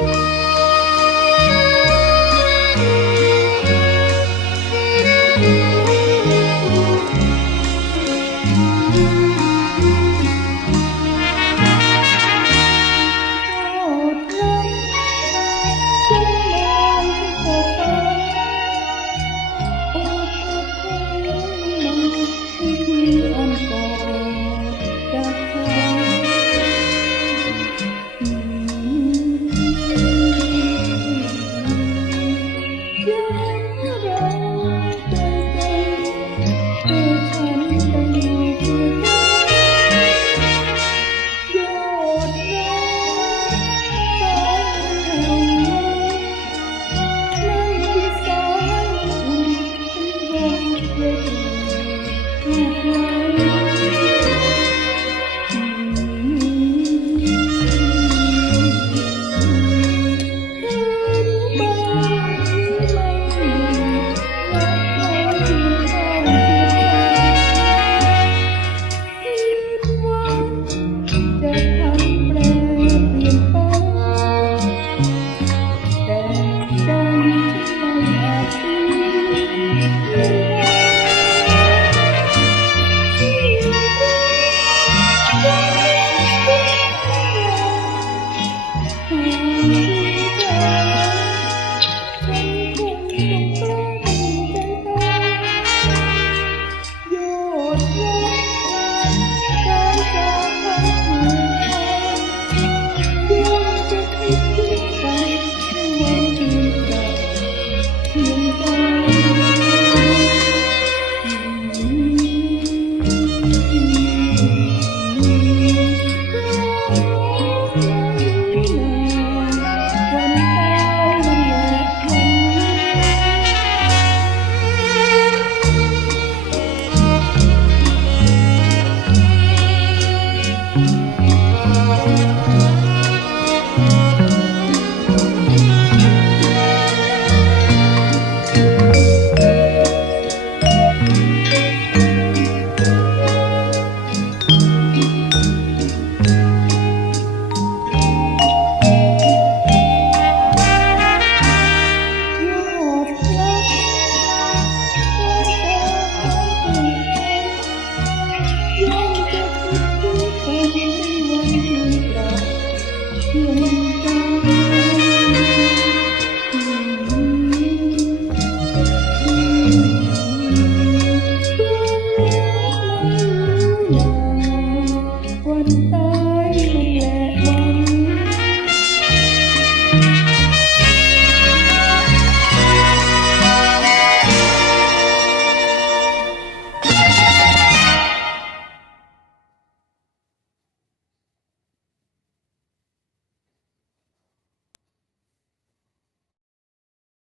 Thank you.